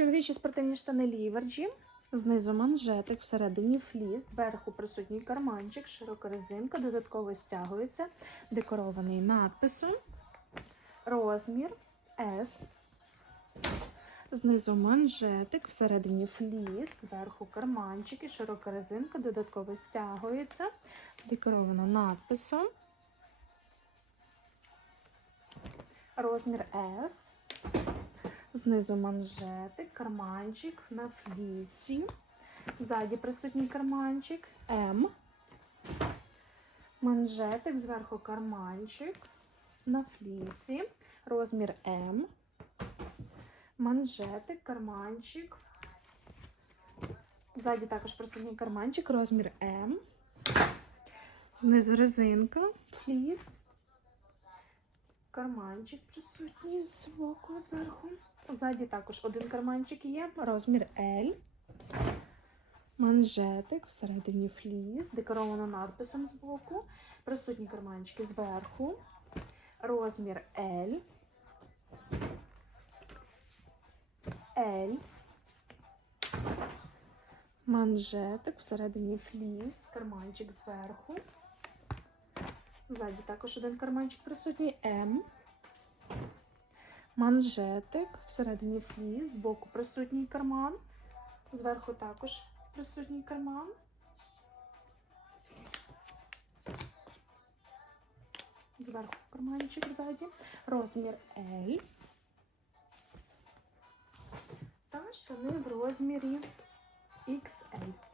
Чоловічі спортивні штани ліверджі. Знизу манжетик, всередині фліс, зверху присутній карманчик, широка резинка, додатково стягується, декорований надписом. Розмір S. Знизу манжетик, всередині фліс, зверху карманчики, широка резинка, додатково стягується, декоровано надписом. Розмір S. Знизу манжетик, карманчик на флісі. Ззаді присутній карманчик М. Манжетик, зверху карманчик на флісі. Розмір М. Манжетик, карманчик. Ззаді також присутній карманчик, розмір М. Знизу резинка, фліс. Карманчик присутній з боку зверху. Ззаді також один карманчик є, розмір L. Манжетик, всередині фліс, декоровано надписом з боку. Присутні карманчики зверху. Розмір L. L. Манжетик, всередині фліс, карманчик зверху. Ззаді також один карманчик присутній М. Манжетик, всередині фліс, збоку присутній карман. Зверху також присутній карман. Зверху карманчик ззаді. Розмір L. Та штани в розмірі XL.